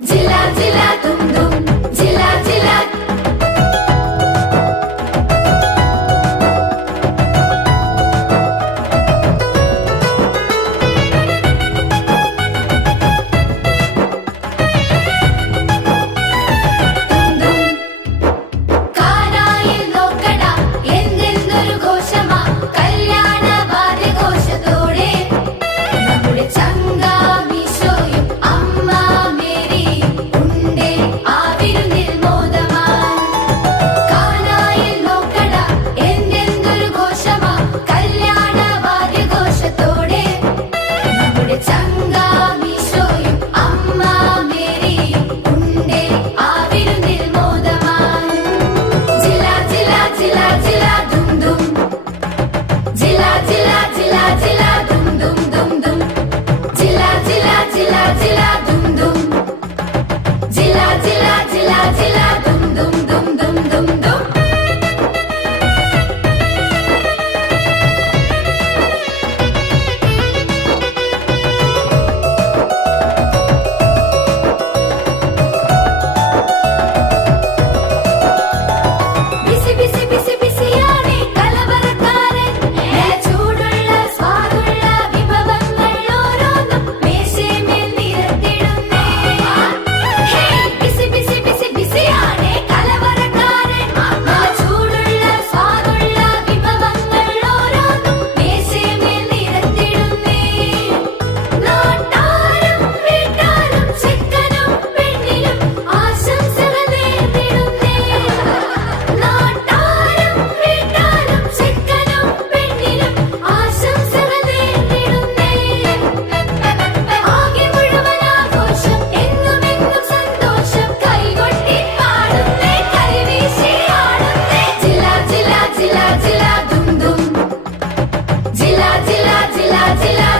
जिला जिला तुम तुम जिला जिला കാനായിൽ നോക്കട എന്തെന്നൊരു ഘോഷമാ കല്യാണ വാദ്യഘോഷത്തോടെ നമ്മുടെ ചങ്കാമീശോയും അമ്മ മേരി ഉണ്ടേ ആ വിരുന്നിൽ മോദമായി കാനായിൽ നോക്കട എന്തെന്നൊരു ഘോഷമാ കല്യാണ വാദ്യഘോഷത്തോടെ നമ്മുടെ ചങ്കാമീശോയും അമ്മ മേരി ഉണ്ടേ ആ വിരുന്നിൽ മോദമായി ജിലാ ജിലാ ജിലാ ജിലാ ദും ദും ജിലാ ജിലാ ജിലാ ജിലാ ദും ദും ദും ദും ജിലാ ജിലാ ജിലാ ജിലാ ദും ദും ജിലാ ജിലാ ജിലാ ജിലാ ദും ദും ദും ദും ദും ദും ബിസി ബിസി ബിസി ബിസിയാണേ കലവറക്കാരൻ ചൂടുള്ള സ്വാദുള്ള വിഭവങ്ങൾ ഓരോന്നും മേശമേൽ നിരത്തിടുന്നേ ബിസി ബിസി ബിസി ബിസിയാണേ കലവറക്കാരൻ ചൂടുള്ള സ്വാദുള്ള വിഭവങ്ങൾ ഓരോന്നും മേശമേൽ നിരത്തിടുന്നേ നാട്ടാരും വീട്ടാരും ചെക്കനും പെണ്ണിനും ആശംസകൾ നേർന്നിടുന്നേ നാട്ടാരും വീട്ടാരും ചെക്കനും പെണ്ണിനും ആശംസകൾ നേർന്നിടുന്നേ ആകെ മുഴുവൻ ആഘോഷം എന്നുമെന്നും സന്തോഷം കൈകൊട്ടി പാടുന്നേ കൈവീശി ആടുന്നേ ജിലാ ജിലാ ജിലാ ജിലാ ദും ദും ജിലാ ജിലാ ജിലാ ജിലാ